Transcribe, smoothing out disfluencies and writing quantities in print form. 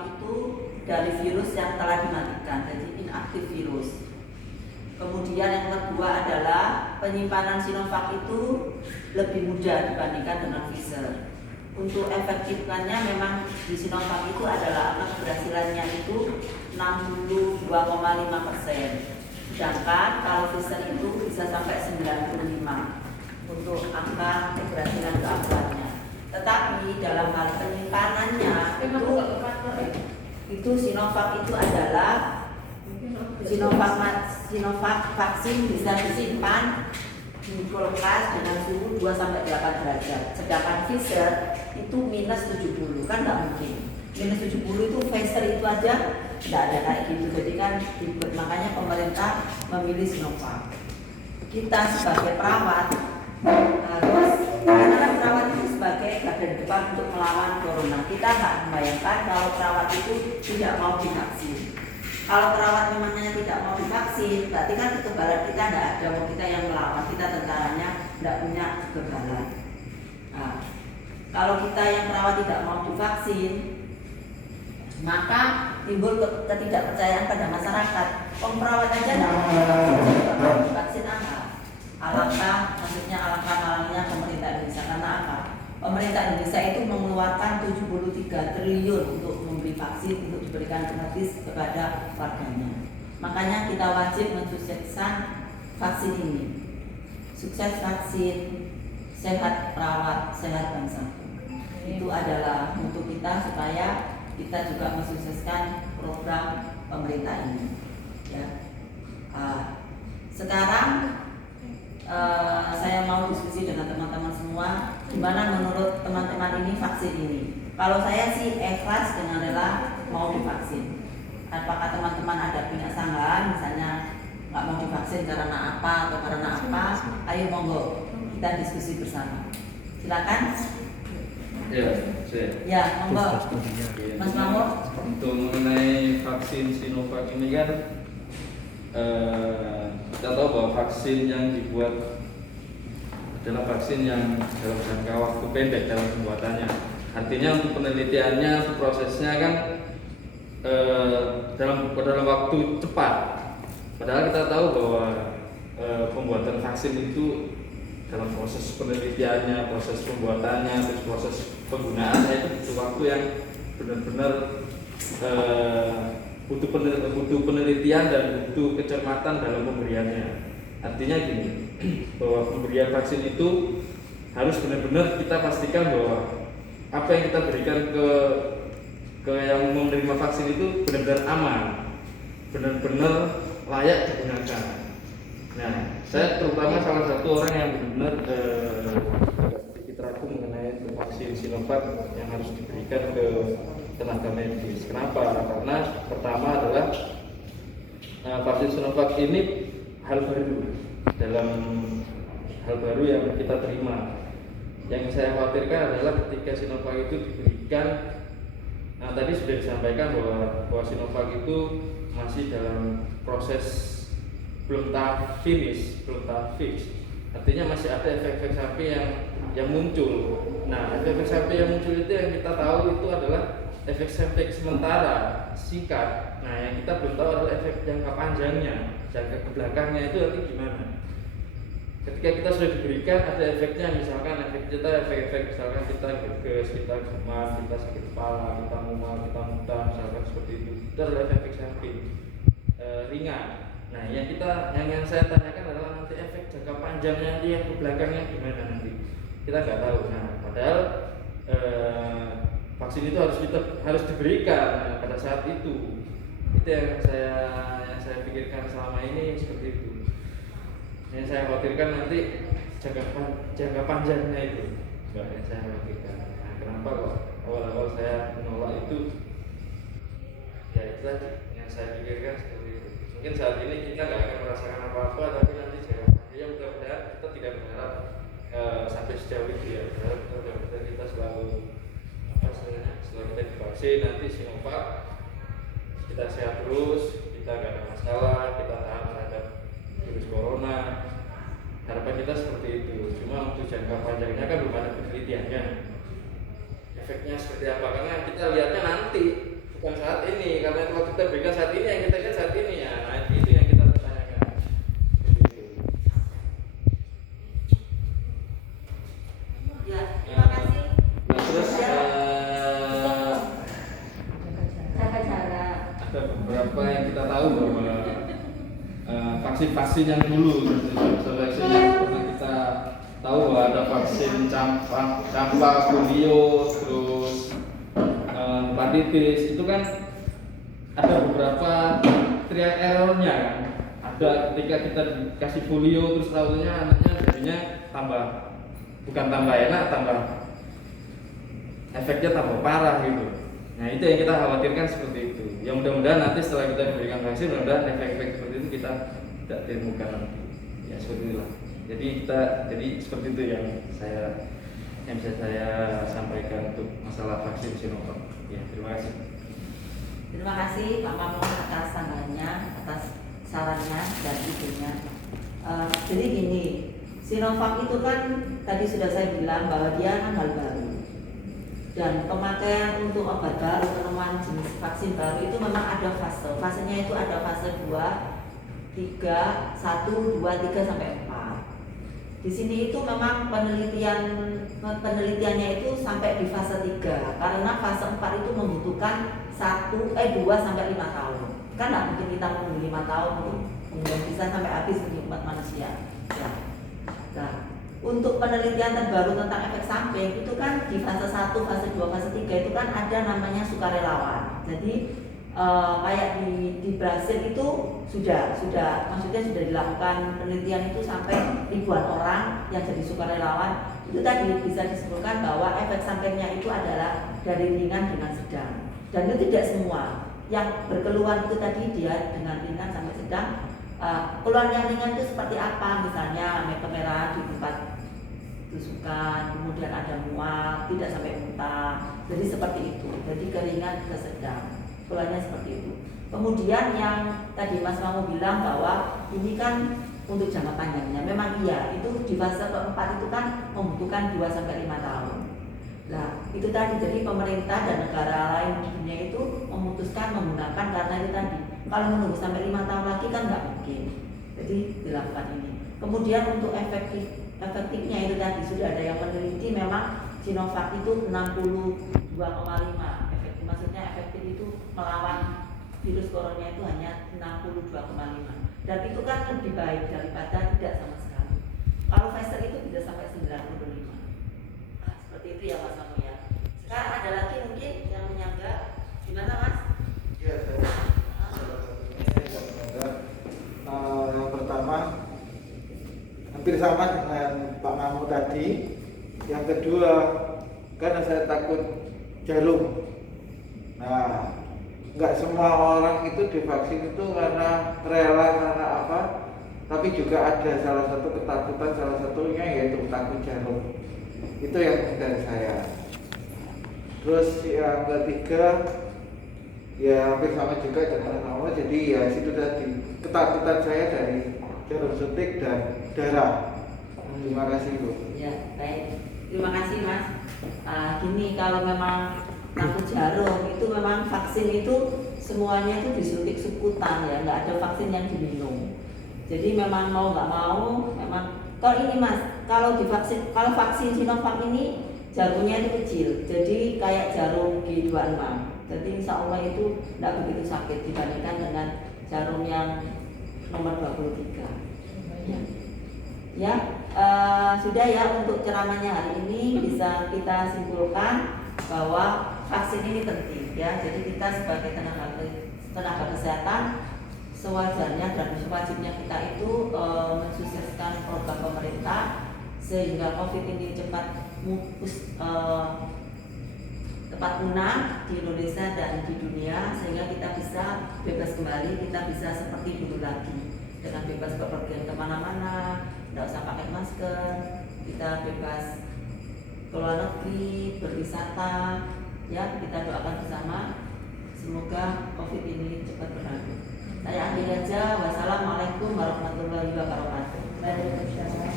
Sinovac itu dari virus yang telah dimatikan, jadi inaktif virus. Kemudian yang kedua adalah penyimpanan Sinovac itu lebih mudah dibandingkan dengan Pfizer. Untuk efektifnya memang di Sinovac itu adalah angka keberhasilannya itu 62,5%. Sedangkan kalau Pfizer itu bisa sampai 95 untuk angka keberhasilan keamalannya. Tetapi dalam hal penyimpanannya itu Sinovac itu adalah Sinovac vaksin bisa disimpan di kulkas dengan suhu 2-8 derajat. Sedangkan Pfizer itu minus 70, kan nggak mungkin. Minus 70 itu Pfizer itu aja nggak ada kayak gitu. Jadi kan makanya pemerintah memilih Sinovac. Kita sebagai perawat harus, karena perawat itu sebagai garda depan untuk melawan corona. Kita nggak membayangkan kalau perawat itu tidak mau divaksin. Kalau perawat memangnya tidak mau divaksin, berarti kan kekebalan kita tidak ada. Mau kita yang melawan, kita tentaranya tidak punya kekebalan. Nah, kalau kita yang perawat tidak mau divaksin, maka timbul ketidakpercayaan pada masyarakat. Perawat aja tidak mau divaksin apa? Alangkah malangnya pemerintah Indonesia. Karena apa? Pemerintah Indonesia itu mengeluarkan 73 triliun untuk memberi vaksin untuk diberikan gratis kepada warganya. Makanya kita wajib mensukseskan vaksin ini. Sukses vaksin, sehat perawat, sehat bangsa. Itu adalah untuk kita supaya kita juga mensukseskan program pemerintah ini. Ya. Sekarang saya mau diskusi dengan teman-teman semua, gimana menurut teman-teman ini vaksin ini. Kalau saya sih ikhlas dengan rela mau divaksin. Apakah teman-teman ada punya sanggahan, misalnya nggak mau divaksin karena apa atau karena apa? Ayo monggo kita diskusi bersama. Silakan. Ya, monggo. Mas Mamur. Untuk mengenai vaksin Sinovac ini kan kita tahu bahwa vaksin yang dibuat adalah vaksin yang dalam jangka waktu pendek dalam pembuatannya. Artinya untuk penelitiannya, untuk prosesnya kan dalam waktu cepat. Padahal kita tahu bahwa pembuatan vaksin itu dalam proses penelitiannya, proses pembuatannya, terus proses penggunaannya itu butuh waktu yang benar-benar butuh penelitian dan butuh kecermatan dalam pemberiannya. Artinya gini, bahwa pemberian vaksin itu harus benar-benar kita pastikan bahwa apa yang kita berikan ke yang menerima vaksin itu benar-benar aman, benar-benar layak digunakan. Nah, saya terutama salah satu orang yang benar-benar sedikit ragu mengenai vaksin Sinovac yang harus diberikan ke tenaga medis. Kenapa? Karena pertama adalah vaksin Sinovac ini hal baru yang kita terima. Yang saya khawatirkan adalah ketika Sinovac itu diberikan, tadi sudah disampaikan bahwa Sinovac itu masih dalam proses belum tahap finish, belum tahap fix. Artinya masih ada efek-efek samping yang muncul. Nah, efek-efek samping yang muncul itu yang kita tahu itu adalah efek samping sementara, singkat. Nah, yang kita belum tahu adalah efek jangka panjangnya, jangka ke belakangnya itu nanti gimana. Ketika kita sudah diberikan ada efeknya, misalkan efek misalkan kita geges, kita gemas, kita sakit kepala, kita mual, kita muntah, misalkan seperti itu adalah efek samping ringan. Nah, yang saya tanyakan adalah nanti efek jangka panjangnya nanti yang ke belakangnya gimana nanti. Kita nggak tahu. Nah, padahal vaksin itu harus diberikan pada saat itu. Itu yang saya pikirkan selama ini seperti itu. Yang saya khawatirkan nanti jangka panjangnya itu, yang saya khawatirkan. Nah, kenapa kok awal-awal saya menolak itu? Ya itu tadi yang saya pikirkan seperti itu. Mungkin saat ini kita nggak akan merasakan apa-apa, tapi nanti ya mudah-mudahan kita tidak berharap sampai sejauh itu ya. Mudah-mudahan kita selalu setelah kita divaksin nanti Sinovac kita sehat terus, kita nggak ada masalah, kita tahan terhadap virus corona. Harapan kita seperti itu. Cuma untuk jangka panjangnya kan belum ada penelitiannya. Efeknya seperti apa? Karena kita lihatnya nanti, bukan saat ini, karena itu waktu kita berikan saat ini yang kita lihat saat ini ya. Nah itu yang kita pertanyakan. Begitu. Ya, terima kasih. Nah terus Jaga jarak. ada beberapa yang kita tahu bahwa vaksin-vaksin yang dulu, vaksin yang pernah kita tahu bahwa ada vaksin campak, polio, terus hepatitis, itu kan ada beberapa trial errornya kan. Ada ketika kita dikasih polio terus tahunya anaknya jadinya bukan tambah enak, efeknya tambah parah gitu. Nah itu yang kita khawatirkan seperti itu. Ya mudah-mudahan nanti setelah kita diberikan vaksin, mudah-mudahan efek-efek seperti itu kita tidak temukan nanti. Ya seperti itulah. Jadi seperti itu yang bisa saya sampaikan untuk masalah vaksin Sinovac. Ya terima kasih. Terima kasih Pak Mamun atas tanggapannya, atas sarannya dan idenya. Jadi gini, Sinovac itu kan tadi sudah saya bilang bahwa dia kan hal baru. Dan pemakaian untuk obat baru, penemuan jenis vaksin baru itu memang ada fase. Fasenya itu ada fase 2, 3, 1, 2, 3 sampai 4. Di sini itu memang penelitiannya itu sampai di fase 3 karena fase 4 itu membutuhkan 2 sampai 5 tahun. Kan nggak mungkin kita menunggu 5 tahun untuk bisa sampai habis untuk umat manusia. Ya. Nah, untuk penelitian terbaru tentang efek samping itu kan di fase 1, fase 2, fase 3 itu kan ada namanya sukarelawan. Jadi kayak di Brasil itu sudah maksudnya sudah dilakukan penelitian itu sampai ribuan orang yang jadi sukarelawan. Itu tadi bisa disimpulkan bahwa efek sampingnya itu adalah dari ringan dengan sedang. Dan itu tidak semua yang berkeluhan itu tadi dia dengan ringan sampai sedang. Keluhan yang ringan itu seperti apa? Misalnya kemerahan di tempat tusukan, kemudian ada mual, tidak sampai muntah. Jadi seperti itu. Jadi keringan ke sedang. Keluhannya seperti itu. Kemudian yang tadi Mas Mamu bilang bahwa ini kan untuk jangka panjangnya. Memang iya, itu di fase keempat itu kan membutuhkan 2 sampai 5 tahun. Nah, itu tadi jadi pemerintah dan negara lain di dunia itu memutuskan menggunakan karena itu tadi. Kalau menunggu sampai 5 tahun lagi kan nggak mungkin. Jadi dilakukan ini. Kemudian untuk efektifnya itu tadi sudah ada yang meneliti memang Sinovac itu 62,5 efektif. Maksudnya efektif itu melawan virus corona itu hanya 62,5. Dan itu kan lebih baik daripada tidak sama sekali. Kalau Pfizer itu bisa sampai 95. Nah, seperti itu ya Mas Samu ya. Sekarang ada lagi mungkin yang menyangga. Gimana Mas? Ya, yang pertama hampir sama dengan Pak Mamu tadi. Yang kedua, karena saya takut jarum. Nah, nggak semua orang itu divaksin itu karena rela, karena apa, tapi juga ada salah satu ketakutan, salah satunya yaitu takut jarum. Itu yang dari saya. Terus yang ketiga, ya hampir sama juga dengan awal. Jadi ya situ tadi ketakutan saya dari jarum suntik dan darah. Terima kasih Bu. Ya, baik. Terima kasih Mas. Gini, kalau memang takut jarum itu memang vaksin itu semuanya itu disuntik subkutan ya, nggak ada vaksin yang diminum. Jadi memang mau nggak mau memang. Kalau ini Mas, kalau vaksin Sinovac ini jarumnya itu kecil, jadi kayak jarum G26. Jadi insya Allah itu tidak begitu sakit dibandingkan dengan jarum yang nomor 23. Ya, sudah ya untuk ceramahnya hari ini bisa kita simpulkan bahwa vaksin ini penting ya. Jadi kita sebagai tenaga kesehatan sewajarnya dan sewajibnya kita itu mensukseskan program pemerintah sehingga COVID ini cepat punah di Indonesia dan di dunia, sehingga kita bisa bebas kembali, kita bisa seperti dulu lagi dengan bebas bepergian kemana-mana, tidak usah pakai masker, kita bebas keluar negeri, berwisata, ya kita doakan bersama semoga COVID ini cepat berlalu. Saya akhiri aja. Wassalamualaikum warahmatullahi wabarakatuh. Waalaikumsalam.